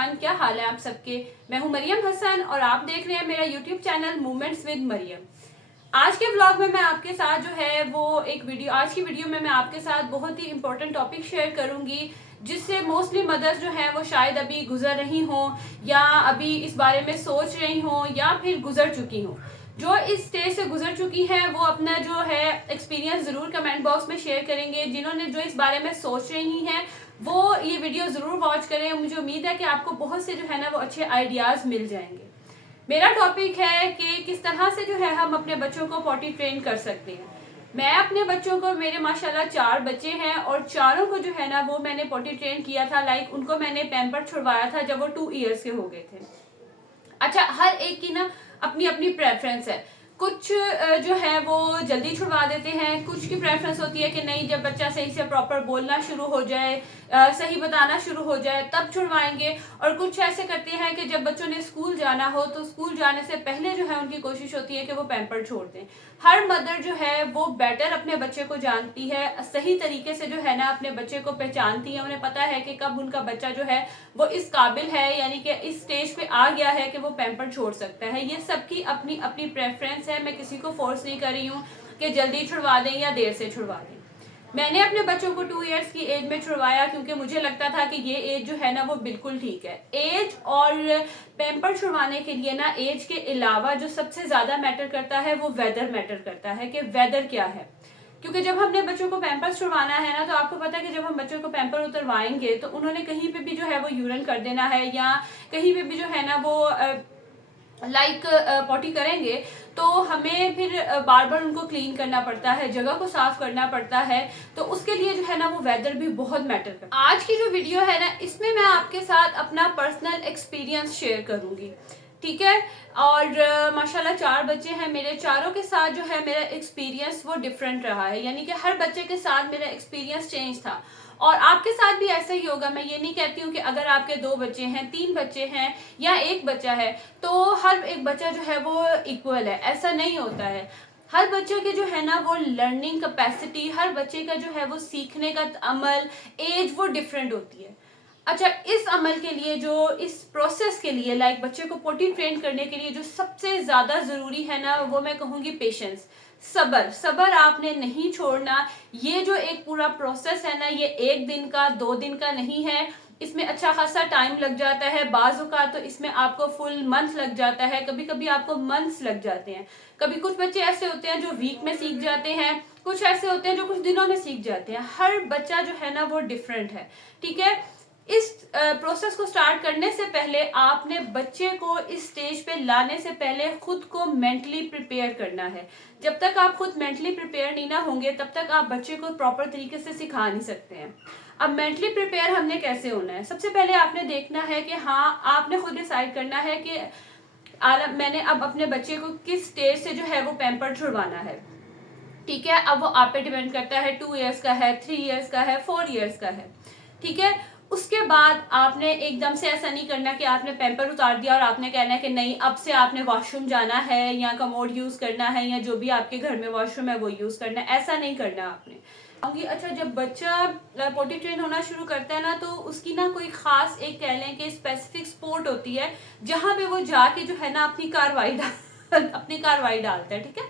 Everyone, क्या हाल है आप सबके। मैं हूं मरियम हसन और आप देख रहे हैं मेरा YouTube channel movements with Mariam. आज के ब्लॉग में मैं आपके साथ जो है वो आज की वीडियो में मैं आपके साथ बहुत ही इंपॉर्टेंट टॉपिक शेयर करूंगी, जिससे मोस्टली मदर्स जो हैं वो शायद अभी गुजर रही हों या अभी इस बारे में सोच रही हों या फिर गुजर चुकी हों। जो इस स्टेज से गुजर चुकी हैं वो अपना जो है एक्सपीरियंस ज़रूर कमेंट बॉक्स में शेयर करेंगे। जिन्होंने जो इस बारे में सोच रही हैं वो ये वीडियो ज़रूर वॉच करें। मुझे उम्मीद है कि आपको बहुत से जो है ना वो अच्छे आइडियाज़ मिल जाएंगे। मेरा टॉपिक है कि किस तरह से जो है हम अपने बच्चों को पॉटी ट्रेन कर सकते हैं। मैं अपने बच्चों को, मेरे माशाल्लाह 4 बच्चे हैं और चारों को जो है ना वो मैंने पॉटी ट्रेन किया था। उनको मैंने पैम्पर छुड़वाया था जब वो 2 ईयर्स के हो गए थे। अच्छा, हर एक की ना अपनी अपनी प्रेफरेंस है। कुछ जो है वो जल्दी छुड़वा देते हैं, कुछ की प्रेफरेंस होती है कि नहीं, जब बच्चा सही से प्रॉपर बोलना शुरू हो जाए, सही बताना शुरू हो जाए तब छुड़वाएंगे। और कुछ ऐसे करते हैं कि जब बच्चों ने स्कूल जाना हो तो स्कूल जाने से पहले जो है उनकी कोशिश होती है कि वो पैम्पर छोड़ दें। हर मदर जो है वो बेटर अपने बच्चे को जानती है, सही तरीके से जो है ना अपने बच्चे को पहचानती है। उन्हें पता है कि कब उनका बच्चा जो है वो इस काबिल है, यानी कि इस स्टेज पे आ गया है कि वो पैम्पर छोड़ सकता है। ये सबकी अपनी अपनी प्रेफरेंस है। मैं किसी को फोर्स नहीं कर रही हूँ कि जल्दी छुड़वा दें या देर से छुड़वा दें। मैंने अपने बच्चों को 2 इयर्स की एज में छुड़वाया क्योंकि मुझे लगता था कि ये एज जो है ना वो बिल्कुल ठीक है। एज और पैम्पर छुड़वाने के लिए ना एज के अलावा जो सबसे ज्यादा मैटर करता है वो वेदर मैटर करता है, कि वेदर क्या है। क्योंकि जब हमने बच्चों को पैम्पर्स छुड़वाना है ना, तो आपको पता है कि जब हम बच्चों को पैम्पर उतरवाएंगे तो उन्होंने कहीं पे भी जो है वो यूरिन कर देना है या कहीं पे भी जो है ना वो पॉटी करेंगे, तो हमें फिर बार बार उनको क्लीन करना पड़ता है, जगह को साफ करना पड़ता है। तो उसके लिए जो है ना वो वेदर भी बहुत मैटर करता है। आज की जो वीडियो है ना, इसमें मैं आपके साथ अपना पर्सनल एक्सपीरियंस शेयर करूंगी, ठीक है। और माशाल्लाह 4 बच्चे हैं मेरे, चारों के साथ जो है मेरा एक्सपीरियंस वो डिफरेंट रहा है, यानी कि हर बच्चे के साथ मेरा एक्सपीरियंस चेंज था। और आपके साथ भी ऐसा ही होगा। मैं ये नहीं कहती हूँ कि अगर आपके 2 बच्चे हैं, 3 बच्चे हैं या 1 बच्चा है तो हर एक बच्चा जो है वो इक्वल है, ऐसा नहीं होता है। हर बच्चे के जो है ना वो लर्निंग कैपेसिटी, हर बच्चे का जो है वो सीखने का अमल, एज वो डिफरेंट होती है। अच्छा, इस अमल के लिए, जो इस प्रोसेस के लिए, बच्चे को पोटी ट्रेन करने के लिए जो सबसे ज्यादा जरूरी है ना, वो मैं कहूँगी पेशेंस, सबर। सबर आपने नहीं छोड़ना। ये जो एक पूरा प्रोसेस है ना, ये 1 दिन का 2 दिन का नहीं है। इसमें अच्छा खासा टाइम लग जाता है। बाजुका तो इसमें आपको फुल मंथ लग जाता है, कभी कभी आपको मंथ्स लग जाते हैं। कभी कुछ बच्चे ऐसे होते हैं जो वीक में सीख जाते हैं, कुछ ऐसे होते हैं जो कुछ दिनों में सीख जाते हैं। हर बच्चा जो है ना वो डिफरेंट है, ठीक है। इस प्रोसेस को स्टार्ट करने से पहले आपने बच्चे को इस स्टेज पे लाने से पहले खुद को मेंटली प्रिपेयर करना है। जब तक आप खुद मेंटली प्रिपेयर नहीं ना होंगे तब तक आप बच्चे को प्रॉपर तरीके से सिखा नहीं सकते हैं। अब मेंटली प्रिपेयर हमने कैसे होना है? सबसे पहले आपने देखना है कि हाँ, आपने खुद डिसाइड करना है कि मैंने अब अपने बच्चे को किस स्टेज से जो है वो पैम्पर छुड़वाना है, ठीक है। अब वो आप पे डिपेंड करता है, 2 इयर्स का है, 3 इयर्स का है, 4 इयर्स का है, ठीक है। उसके बाद आपने एकदम से ऐसा नहीं करना कि आपने पैम्पर उतार दिया और आपने कहना है कि नहीं, अब से आपने वॉशरूम जाना है या कमोड यूज करना है या जो भी आपके घर में वॉशरूम है वो यूज करना है। ऐसा नहीं करना आपने। अच्छा, जब बच्चा पोटी ट्रेन होना शुरू करता है ना, तो उसकी ना कोई खास, एक कह लें कि स्पेसिफिक स्पोर्ट होती है जहां पे वो जाके जो है ना अपनी कार्रवाई डालता है, ठीक है।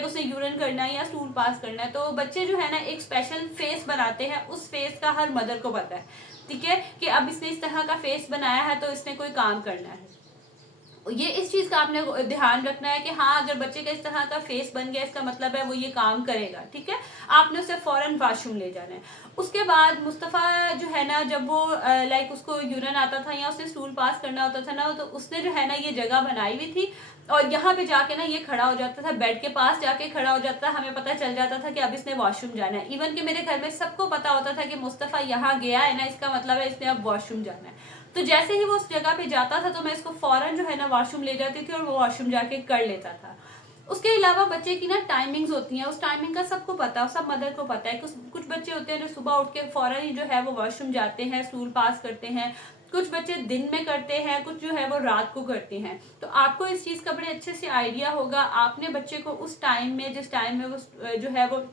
उसे यूरिन करना है या स्टूल पास करना है, तो बच्चे जो है ना एक स्पेशल फेस बनाते हैं। उस फेस का हर मदर को पता है, ठीक है, कि अब इसने इस तरह का फेस बनाया है तो इसने कोई काम करना है। ये इस चीज का आपने ध्यान रखना है कि हाँ, अगर बच्चे का इस तरह का फेस बन गया इसका मतलब है वो ये काम करेगा, ठीक है। आपने उसे फौरन वॉशरूम ले जाना है। उसके बाद मुस्तफा जो है ना, जब वो उसको यूरिन आता था या उसने स्टूल पास करना होता था ना, तो उसने जो है ना ये जगह बनाई हुई थी और यहाँ पे जाके ना ये खड़ा हो जाता था, बेड के पास जाके खड़ा हो जाता था। हमें पता चल जाता था कि अब इसने वॉशरूम जाना है। इवन कि मेरे घर में सबको पता होता था कि मुस्तफा यहाँ गया है ना, इसका मतलब है इसने अब वॉशरूम जाना है। तो जैसे ही वो उस जगह पे जाता था तो मैं इसको फौरन जो है ना वॉशरूम ले जाती थी और वो वॉशरूम जाके कर लेता था। उसके अलावा बच्चे की ना टाइमिंग्स होती हैं, उस टाइमिंग का सबको पता है, सब मदर को पता है। कुछ बच्चे होते हैं जो सुबह उठ के फौरन ही जो है वो वॉशरूम जाते हैं, स्टूल पास करते हैं। कुछ बच्चे दिन में करते हैं, कुछ जो है वो रात को करते हैं। तो आपको इस चीज का बड़े अच्छे से आइडिया होगा। आपने बच्चे को उस टाइम में, जिस टाइम में वो जो है वो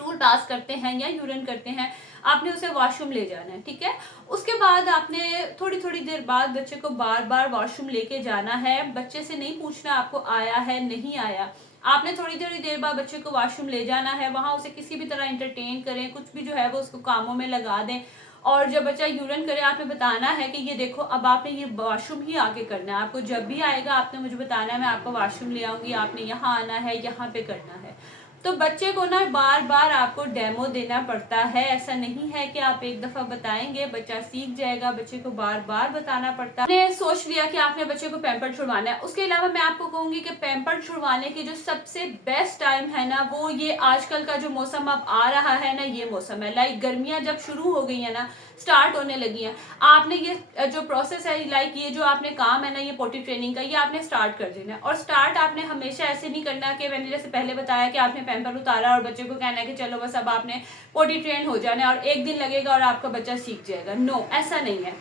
स्टूल पास करते हैं या यूरिन करते हैं, आपने उसे वॉशरूम ले जाना है, ठीक है। उसके बाद आपने थोड़ी थोड़ी देर बाद बच्चे को बार बार वॉशरूम लेके जाना है। बच्चे से नहीं पूछना आपको आया है नहीं आया, आपने थोड़ी थोड़ी देर बाद बच्चे को वॉशरूम ले जाना है, वहां उसे किसी भी तरह इंटरटेन करें, कुछ भी जो है वो उसको कामों में लगा दें। और जब बच्चा यूरिन करे आपने बताना है कि ये देखो अब आपने ये वॉशरूम ही आके करना है, आपको जब भी आएगा आपने मुझे बताना है, मैं आपको वॉशरूम ले आऊंगी, आपने यहाँ आना है, यहाँ पे करना है। तो बच्चे को ना बार बार आपको डेमो देना पड़ता है। ऐसा नहीं है कि आप एक दफा बताएंगे बच्चा सीख जाएगा, बच्चे को बार बार बताना पड़ता है। आपने सोच लिया कि आपने बच्चे को पैम्पर छुड़वाना है, उसके अलावा मैं आपको कहूंगी कि पैम्पर छुड़वाने की जो सबसे बेस्ट टाइम है ना, वो ये आजकल का जो मौसम अब आ रहा है ना, ये मौसम है। लाइक गर्मियां जब शुरू हो गई है ना, स्टार्ट होने लगी हैं, आपने ये जो प्रोसेस है, लाइक ये जो आपने काम है ना, ये पोटी ट्रेनिंग का, ये आपने स्टार्ट कर देना है। और स्टार्ट आपने हमेशा ऐसे नहीं करना कि मैंने जैसे पहले बताया कि आपने पैम्पर उतारा और बच्चे को कहना है कि चलो बस अब आपने पोटी ट्रेन हो जाना है और एक दिन लगेगा और आपका बच्चा सीख जाएगा। नो, ऐसा नहीं है।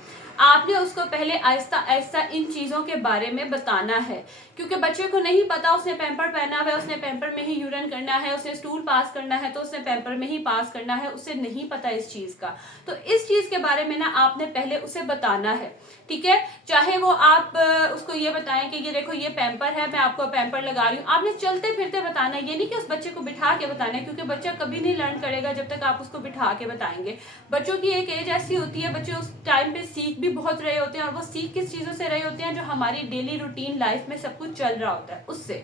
आपने उसको पहले आहिस्ता आहिस्ता इन चीजों के बारे में बताना है, क्योंकि बच्चे को नहीं पता, उसने पैम्पर पहना हुआ है, उसने पैम्पर में ही यूरिन करना है, उसने स्टूल पास करना है तो उसने पैम्पर में ही पास करना है, उसे नहीं पता इस चीज का। तो इस चीज के बारे में ना आपने पहले उसे बताना है, ठीक है। चाहे वो आप उसको ये बताएं कि ये देखो ये पैम्पर है, मैं आपको पैम्पर लगा रही हूँ, आपने चलते फिरते बताना है, ये नहीं कि उस बच्चे को बिठा के बताना है, क्योंकि बच्चा कभी नहीं लर्न करेगा जब तक आप उसको बिठा के बताएंगे। बच्चों की एक एज ऐसी होती है, बच्चे उस टाइम पे सीख भी बहुत रहे होते हैं, और वो सीख किस चीजों से रहे होते हैं, जो हमारी डेली रूटीन लाइफ में सब कुछ चल रहा होता है उससे।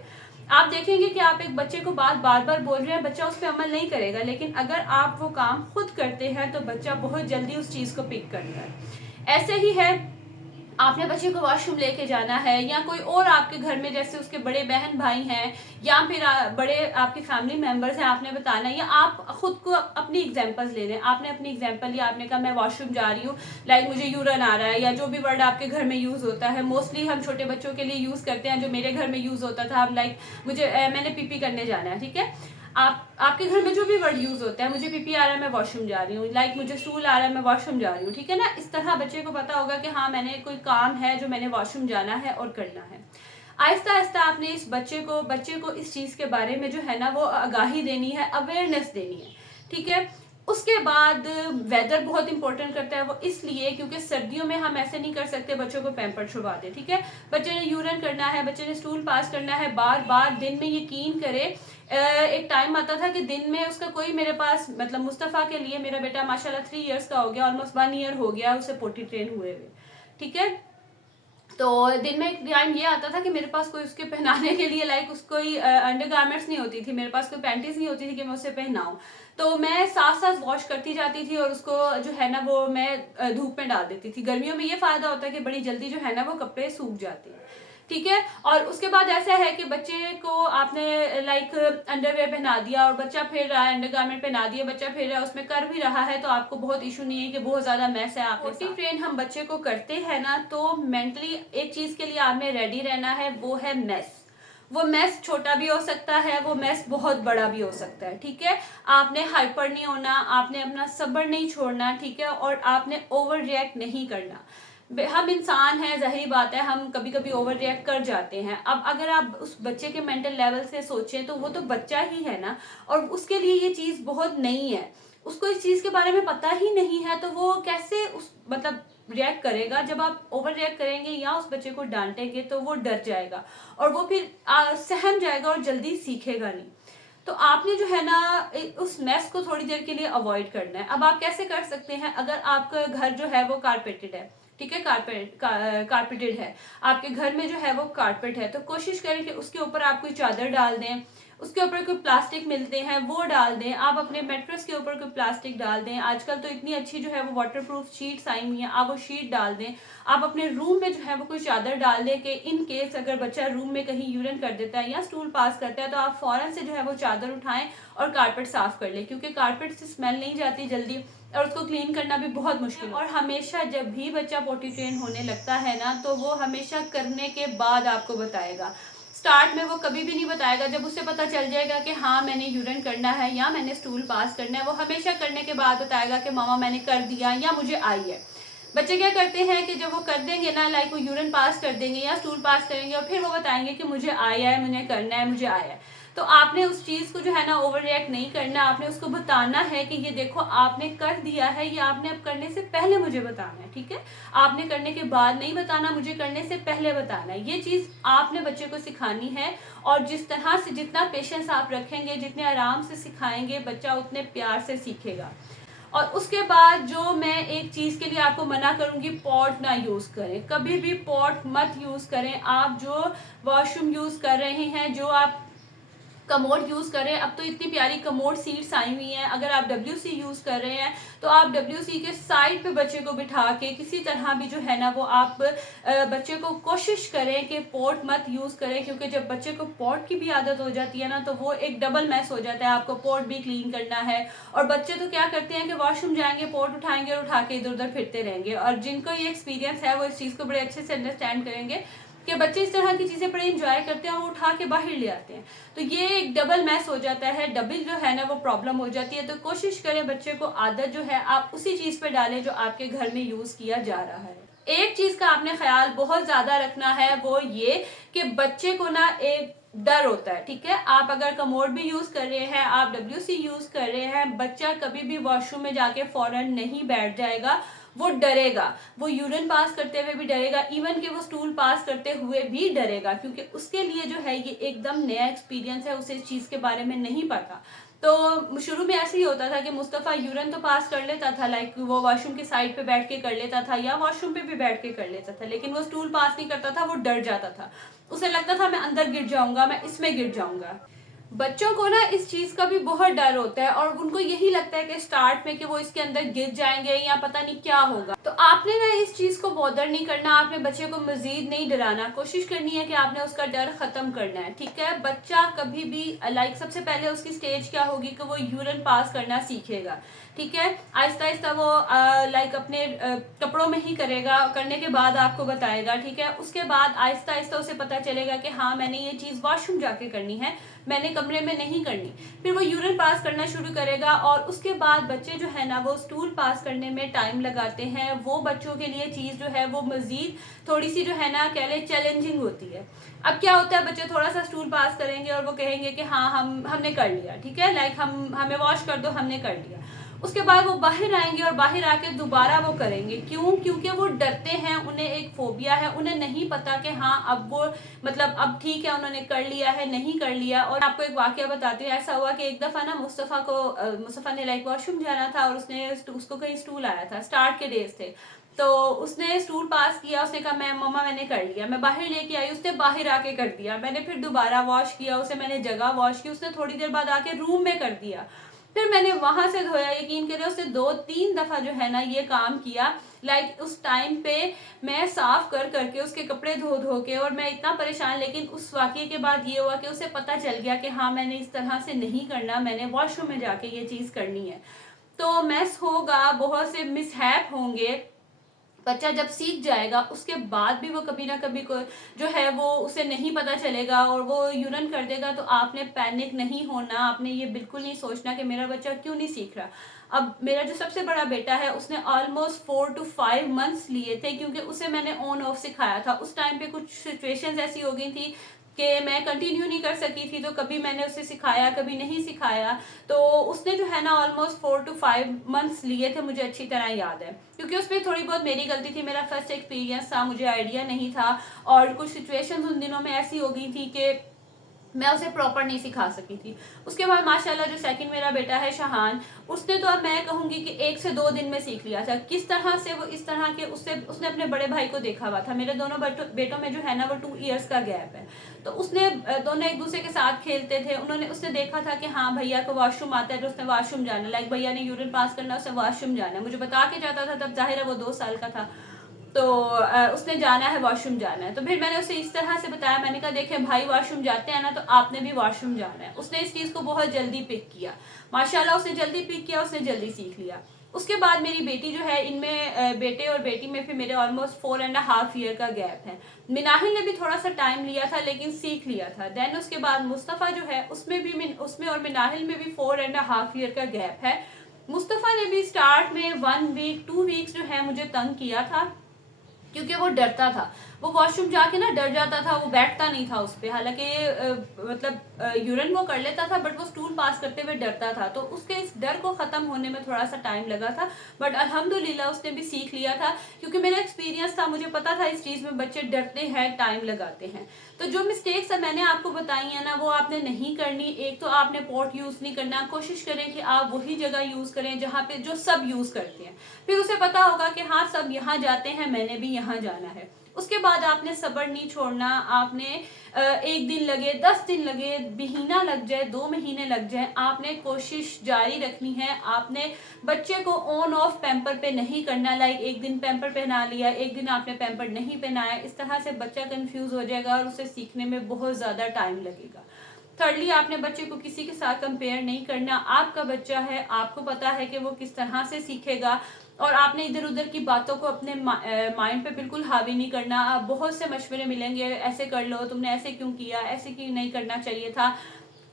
आप देखेंगे कि आप एक बच्चे को बात बार बार बोल रहे हैं, बच्चा उस पर अमल नहीं करेगा, लेकिन अगर आप वो काम खुद करते हैं तो बच्चा बहुत जल्दी उस चीज को पिक करता है। ऐसे ही है, आपने बच्चे को वॉशरूम लेके जाना है, या कोई और आपके घर में जैसे उसके बड़े बहन भाई हैं, या फिर बड़े आपके फैमिली मेंबर्स हैं, आपने बताना है, या आप खुद को अपनी एग्जांपल्स ले लें। आपने अपनी एग्जांपल लिया, आपने कहा मैं वॉशरूम जा रही हूँ, लाइक मुझे यूरिन आ रहा है, या जो भी वर्ड आपके घर में यूज होता है, मोस्टली हम छोटे बच्चों के लिए यूज करते हैं, जो मेरे घर में यूज होता था, अब लाइक मुझे मैंने पीपी करने जाना है, ठीक है। आपके घर में जो भी वर्ड यूज होता है, मुझे पीपी आ रहा है मैं वॉशरूम जा रही हूँ, लाइक मुझे स्टूल आ रहा है मैं वॉशरूम जा रही हूँ, ठीक है ना। इस तरह बच्चे को पता होगा कि हाँ मैंने कोई काम है जो मैंने वॉशरूम जाना है और करना है। आहिस्ता आहिस्ता आपने इस बच्चे को इस चीज के बारे में जो है ना वो आगाही देनी है, अवेयरनेस देनी है, ठीक है। उसके बाद वेदर बहुत इंपॉर्टेंट करता है, वो इसलिए क्योंकि सर्दियों में हम ऐसे नहीं कर सकते बच्चों को पैम्पर छुड़वा दे, ठीक है। बच्चे ने यूरिन करना है, बच्चे ने स्टूल पास करना है, बार बार दिन में यकीन करे। एक टाइम आता था कि दिन में उसका कोई मेरे पास, मतलब मुस्तफ़ा के लिए, मेरा बेटा माशाल्लाह 3 इयर्स का हो गया, ऑलमोस्ट 1 ईयर हो गया उसे पोटी ट्रेन हुए हुए, ठीक है। तो दिन में एक टाइम ये आता था कि मेरे पास कोई उसके पहनाने के लिए, लाइक उसको अंडर गारमेंट्स नहीं होती थी, मेरे पास कोई पैंटीज नहीं होती थी कि मैं उसे पहनाऊं, तो मैं साथ साथ वॉश करती जाती थी और उसको जो है ना वो मैं धूप में डाल देती थी। गर्मियों में ये फायदा होता है कि बड़ी जल्दी जो है ना वो कपड़े सूख जाते हैं, ठीक है। और उसके बाद ऐसा है कि बच्चे को आपने लाइक अंडरवेयर पहना दिया और बच्चा फिर रहा है, अंडरगारमेंट पहना दिया, बच्चा फिर रहा है, उसमें कर भी रहा है, तो आपको बहुत इशू नहीं है कि बहुत ज्यादा मैस है। आप पोटी ट्रेन हम बच्चे को करते हैं ना, तो मेंटली एक चीज के लिए आपने रेडी रहना है, वो है मैस। वो मैस छोटा भी हो सकता है, वो मैस बहुत बड़ा भी हो सकता है, ठीक है। आपने हाइपर नहीं होना, आपने अपना सब्र नहीं छोड़ना, ठीक है, और आपने ओवर रिएक्ट नहीं करना। हम इंसान हैं, जाहिर बात है हम कभी कभी ओवर रिएक्ट कर जाते हैं। अब अगर आप उस बच्चे के मेंटल लेवल से सोचें तो वो तो बच्चा ही है ना, और उसके लिए ये चीज बहुत नई है, उसको इस चीज के बारे में पता ही नहीं है, तो वो कैसे उस मतलब रिएक्ट करेगा। जब आप ओवर रिएक्ट करेंगे या उस बच्चे को डांटेंगे तो वो डर जाएगा और वो फिर सहम जाएगा और जल्दी सीखेगा नहीं। तो आपने जो है ना उस मैस को थोड़ी देर के लिए अवॉइड करना है। अब आप कैसे कर सकते हैं, अगर आपका घर जो है वो कारपेटेड है, ठीक है, कारपेटेड है, आपके घर में जो है वो कारपेट है, तो कोशिश करें कि उसके ऊपर आप कोई चादर डाल दें, उसके ऊपर कोई प्लास्टिक मिलते हैं वो डाल दें, आप अपने मैट्रेस के ऊपर कोई प्लास्टिक डाल दें। आजकल तो इतनी अच्छी जो है वो वाटरप्रूफ शीट्स आई हुई हैं, आप वो शीट डाल दें। आप अपने रूम में जो है वो कोई चादर डाल दें कि इन केस अगर बच्चा रूम में कहीं यूरिन कर देता है या स्टूल पास करता है तो आप फौरन से जो है वो चादर उठाएं और कारपेट साफ कर लें, क्योंकि कारपेट से स्मेल नहीं जाती जल्दी और उसको क्लीन करना भी बहुत मुश्किल है। और हमेशा जब भी बच्चा पोटी ट्रेन होने लगता है ना, तो वो हमेशा करने के बाद आपको बताएगा। स्टार्ट में वो कभी भी नहीं बताएगा। जब उसे पता चल जाएगा कि हाँ मैंने यूरिन करना है या मैंने स्टूल पास करना है, वो हमेशा करने के बाद बताएगा कि मामा मैंने कर दिया या मुझे आई है। बच्चे क्या करते हैं कि जब वो कर देंगे ना, लाइक वो यूरिन पास कर देंगे या स्टूल पास करेंगे और फिर वो बताएंगे कि मुझे आया है, मुझे करना है, मुझे आया है। तो आपने उस चीज़ को जो है ना ओवर रिएक्ट नहीं करना, आपने उसको बताना है कि ये देखो आपने कर दिया है, ये आपने अब करने से पहले मुझे बताना है, ठीक है। आपने करने के बाद नहीं बताना, मुझे करने से पहले बताना है। ये चीज़ आपने बच्चे को सिखानी है, और जिस तरह से जितना पेशेंस आप रखेंगे, जितने आराम से सिखाएंगे, बच्चा उतने प्यार से सीखेगा। और उसके बाद जो मैं एक चीज़ के लिए आपको मना करूंगी, पॉट ना यूज़ करें, कभी भी पॉट मत यूज़ करें। आप जो वॉशरूम यूज़ कर रहे हैं, जो आप कमोड यूज़ करें, अब तो इतनी प्यारी कमोड सीट्स आई हुई हैं, अगर आप WC यूज़ कर रहे हैं तो आप WC के साइड पे बच्चे को बिठा के किसी तरह भी जो है ना वो आप बच्चे को कोशिश करें कि पॉट मत यूज़ करें, क्योंकि जब बच्चे को पॉट की भी आदत हो जाती है ना तो वो एक डबल मैस हो जाता है। आपको पॉट भी क्लीन करना है, और बच्चे तो क्या करते हैं कि वॉशरूम जाएंगे, पॉट उठाएंगे और उठा के इधर उधर फिरते रहेंगे। और जिनको ये एक्सपीरियंस है वो इस चीज़ को बड़े अच्छे से अंडरस्टैंड करेंगे कि बच्चे इस तरह की चीज़ें बड़े इंजॉय करते हैं और उठा के बाहर ले आते हैं, तो ये एक डबल मैस हो जाता है, डबल जो है ना वो प्रॉब्लम हो जाती है। तो कोशिश करें बच्चे को आदत जो है आप उसी चीज़ पे डालें जो आपके घर में यूज़ किया जा रहा है। एक चीज़ का आपने ख्याल बहुत ज़्यादा रखना है, वो ये कि बच्चे को ना एक डर होता है, ठीक है। आप अगर कमोड भी यूज़ कर रहे हैं, आप WC यूज़ कर रहे हैं, बच्चा कभी भी वॉशरूम में जाके फौरन नहीं बैठ जाएगा, वो डरेगा, वो यूरिन पास करते हुए भी डरेगा, इवन कि वो स्टूल पास करते हुए भी डरेगा, क्योंकि उसके लिए जो है ये एकदम नया एक्सपीरियंस है, उसे इस चीज़ के बारे में नहीं पता। तो शुरू में ऐसे ही होता था कि मुस्तफ़ा यूरिन तो पास कर लेता था, लाइक वो वॉशरूम के साइड पे बैठ के कर लेता था या वॉशरूम पे भी बैठ के कर लेता था, लेकिन वो स्टूल पास नहीं करता था, वो डर जाता था, उसे लगता था मैं अंदर गिर जाऊंगा, मैं इसमें गिर जाऊंगा। बच्चों को ना इस चीज का भी बहुत डर होता है, और उनको यही लगता है कि स्टार्ट में कि वो इसके अंदर गिर जाएंगे या पता नहीं क्या होगा। तो आपने ना इस चीज को बॉदर नहीं करना, आपने बच्चे को मजीद नहीं डराना, कोशिश करनी है कि आपने उसका डर खत्म करना है, ठीक है। बच्चा कभी भी लाइक सबसे पहले उसकी स्टेज क्या होगी कि वो यूरिन पास करना सीखेगा, ठीक है। आहिस्ता आहिस्ता वो लाइक अपने कपड़ों में ही करेगा, करने के बाद आपको बताएगा, ठीक है। उसके बाद आहिस्ता आहिस्ता उसे पता चलेगा कि हाँ मैंने ये चीज़ वॉशरूम जाके करनी है, मैंने कमरे में नहीं करनी। फिर वो यूरिन पास करना शुरू करेगा, और उसके बाद बच्चे जो है ना वो स्टूल पास करने में टाइम लगाते हैं। वो बच्चों के लिए चीज़ जो है वो मजीद थोड़ी सी जो है ना कह ले चैलेंजिंग होती है। अब क्या होता है, बच्चे थोड़ा सा स्टूल पास करेंगे और वो कहेंगे कि हाँ हमने कर लिया, ठीक है, लाइक हमें वॉश कर दो, हमने कर लिया। उसके बाद वो बाहर आएंगे और बाहर आके दोबारा वो करेंगे, क्यों? क्योंकि वो डरते हैं, उन्हें एक फोबिया है, उन्हें नहीं पता कि हाँ अब वो मतलब अब ठीक है उन्होंने कर लिया है, नहीं कर लिया। और आपको एक वाकया बताती हूँ, ऐसा हुआ कि एक दफा ना मुस्तफ़ा ने लाइक वॉशरूम जाना था, और उसको कहीं स्टूल आया था, स्टार्ट के डेज थे, तो उसने स्टूल पास किया, उसने कहा मैं मम्मा मैंने कर लिया, मैं बाहर लेके आई, उसने बाहर आके कर दिया, मैंने फिर दोबारा वॉश किया उसे, मैंने जगह वॉश की, उसने थोड़ी देर बाद आके रूम में कर दिया, फिर मैंने वहां से धोया। यकीन करें उसने 2-3 दफा जो है ना ये काम किया, लाइक उस टाइम पे मैं साफ कर करके उसके कपड़े धो धो के, और मैं इतना परेशान। लेकिन उस वाकये के बाद ये हुआ कि उसे पता चल गया कि हाँ मैंने इस तरह से नहीं करना, मैंने वॉशरूम में जाके ये चीज करनी है। तो मैस होगा, बहुत से मिसहैप होंगे, बच्चा जब सीख जाएगा उसके बाद भी वो कभी ना कभी को जो है वो उसे नहीं पता चलेगा और वो यूरन कर देगा। तो आपने पैनिक नहीं होना, आपने ये बिल्कुल नहीं सोचना कि मेरा बच्चा क्यों नहीं सीख रहा। अब मेरा जो सबसे बड़ा बेटा है उसने ऑलमोस्ट 4 to 5 मंथ्स लिए थे, क्योंकि उसे मैंने ऑन ऑफ सिखाया था। उस टाइम पे कुछ सिचुएशंस ऐसी हो गई थी कि मैं कंटिन्यू नहीं कर सकी थी, तो कभी मैंने उसे सिखाया कभी नहीं सिखाया। तो उसने जो है ना ऑलमोस्ट 4 to 5 मंथ्स लिए थे, मुझे अच्छी तरह याद है, क्योंकि उसमें थोड़ी बहुत मेरी गलती थी, मेरा फर्स्ट एक्सपीरियंस था, मुझे आइडिया नहीं था, और कुछ सिचुएशंस उन दिनों में ऐसी हो गई थी कि मैं उसे प्रॉपर नहीं सिखा सकी थी। उसके बाद माशाल्लाह जो सेकंड मेरा बेटा है शाहान, उसने तो अब मैं कहूँगी कि 1 से 2 दिन में सीख लिया था। किस तरह से? वो इस तरह के उसने अपने बड़े भाई को देखा हुआ था। मेरे दोनों बेटों में जो है ना वो 2 ईयर्स का गैप है, तो उसने दोनों एक दूसरे के साथ खेलते थे। उसने देखा था कि हाँ भैया को वॉशरूम आता है तो उसने वॉशरूम जाना, लाइक भैया ने यूरिन पास करना उसने वॉशरूम जाना है। मुझे बता के जाता था, तब जाहिर है वो 2 साल का था, तो उसने जाना है वॉशरूम जाना है। तो फिर मैंने उसे इस तरह से बताया, मैंने कहा देखे भाई वॉशरूम जाते हैं ना तो आपने भी वॉशरूम जाना है। उसने इस चीज़ को बहुत जल्दी पिक किया, माशाल्लाह उसने जल्दी पिक किया, उसने जल्दी सीख लिया। उसके बाद मेरी बेटी जो है, इनमें बेटे और बेटी में फिर मेरे ऑलमोस्ट 4.5 ईयर का गैप है। मिनाहिल ने भी थोड़ा सा टाइम लिया था लेकिन सीख लिया था। देन उसके बाद मुस्तफ़ा जो है उसमें और मिनाहिल में भी 4.5 ईयर का गैप है। मुस्तफ़ा ने भी स्टार्ट में 1 वीक 2 वीक्स जो है मुझे तंग किया था, क्योंकि वो डरता था। वो वॉशरूम जाके ना डर जाता था, वो बैठता नहीं था उस पर, हालांकि मतलब यूरिन वो कर लेता था बट वो स्टूल पास करते हुए डरता था। तो उसके इस डर को ख़त्म होने में थोड़ा सा टाइम लगा था, बट अल्हम्दुलिल्लाह उसने भी सीख लिया था, क्योंकि मेरा एक्सपीरियंस था, मुझे पता था इस चीज़ में बच्चे डरते हैं, टाइम लगाते हैं। तो जो मिस्टेक्स मैंने आपको बताई है ना, वो आपने नहीं करनी। एक तो आपने पॉट यूज़ नहीं करना, कोशिश करें कि आप वही जगह यूज़ करें जहाँ पे जो सब यूज़ करते हैं, फिर उसे पता होगा कि हाँ सब यहाँ जाते हैं, मैंने भी यहाँ जाना है। उसके बाद आपने सब्र नहीं छोड़ना। आपने एक दिन लगे, 10 दिन लगे, महीना लग जाए, 2 महीने लग जाए, आपने कोशिश जारी रखनी है। आपने बच्चे को ऑन ऑफ पैम्पर पे नहीं करना, लाइक एक दिन पैम्पर पहना लिया, एक दिन आपने पैम्पर नहीं पहनाया, इस तरह से बच्चा कंफ्यूज हो जाएगा और उसे सीखने में बहुत ज़्यादा टाइम लगेगा। थर्डली, आपने बच्चे को किसी के साथ कंपेयर नहीं करना। आपका बच्चा है, आपको पता है कि वो किस तरह से सीखेगा, और आपने इधर उधर की बातों को अपने माइंड पे बिल्कुल हावी नहीं करना। आप बहुत से मशवरे मिलेंगे, ऐसे कर लो, तुमने ऐसे क्यों किया, ऐसे क्यों नहीं करना चाहिए था।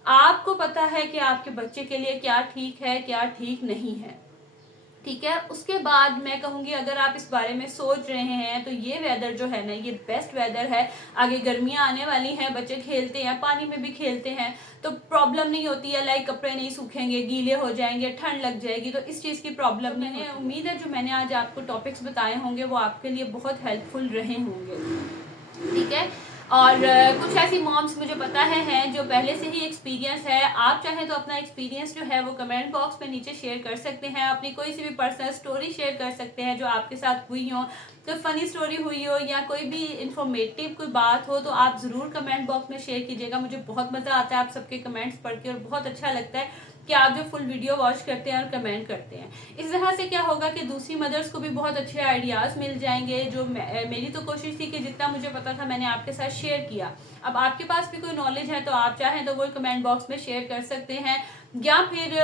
आपको पता है कि आपके बच्चे के लिए क्या ठीक है, क्या ठीक नहीं है, ठीक है। उसके बाद मैं कहूँगी, अगर आप इस बारे में सोच रहे हैं तो ये वेदर जो है ना, ये बेस्ट वेदर है। आगे गर्मियाँ आने वाली हैं, बच्चे खेलते हैं, पानी में भी खेलते हैं, तो प्रॉब्लम नहीं होती है, लाइक कपड़े नहीं सूखेंगे, गीले हो जाएंगे, ठंड लग जाएगी, तो इस चीज़ की प्रॉब्लम नहीं है। उम्मीद है जो मैंने आज आपको टॉपिक्स बताए होंगे वो आपके लिए बहुत हेल्पफुल रहे होंगे, ठीक है। और कुछ ऐसी मॉम्स मुझे पता है हैं जो पहले से ही एक्सपीरियंस है। आप चाहें तो अपना एक्सपीरियंस जो है वो कमेंट बॉक्स में नीचे शेयर कर सकते हैं, अपनी कोई सी भी पर्सनल स्टोरी शेयर कर सकते हैं जो आपके साथ हुई हो, कोई फनी स्टोरी हुई हो या कोई भी इंफॉर्मेटिव कोई बात हो, तो आप ज़रूर कमेंट बॉक्स में शेयर कीजिएगा। मुझे बहुत मज़ा आता है आप सबके कमेंट्स पढ़ के, और बहुत अच्छा लगता है कि आप जो फुल वीडियो वॉच करते हैं और कमेंट करते हैं। इस तरह से क्या होगा कि दूसरी मदर्स को भी बहुत अच्छे आइडियाज़ मिल जाएंगे। जो मेरी तो कोशिश थी कि जितना मुझे पता था मैंने आपके साथ शेयर किया। अब आपके पास भी कोई नॉलेज है तो आप चाहें तो वो कमेंट बॉक्स में शेयर कर सकते हैं, या फिर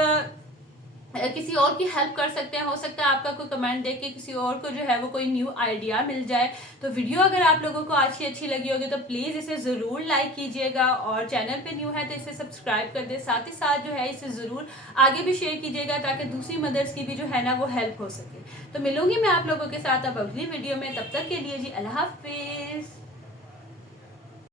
किसी और की हेल्प कर सकते हैं। हो सकता है आपका कोई कमेंट देख के किसी और को जो है वो कोई न्यू आइडिया मिल जाए। तो वीडियो अगर आप लोगों को आज की अच्छी लगी होगी तो प्लीज़ इसे ज़रूर लाइक कीजिएगा, और चैनल पे न्यू है तो इसे सब्सक्राइब कर दे। साथ ही साथ जो है इसे ज़रूर आगे भी शेयर कीजिएगा ताकि दूसरी मदर्स की भी जो है ना वो हेल्प हो सके। तो मिलूंगी मैं आप लोगों के साथ अब अगली वीडियो में, तब तक के लिए जी अल्लाह हाफिज़।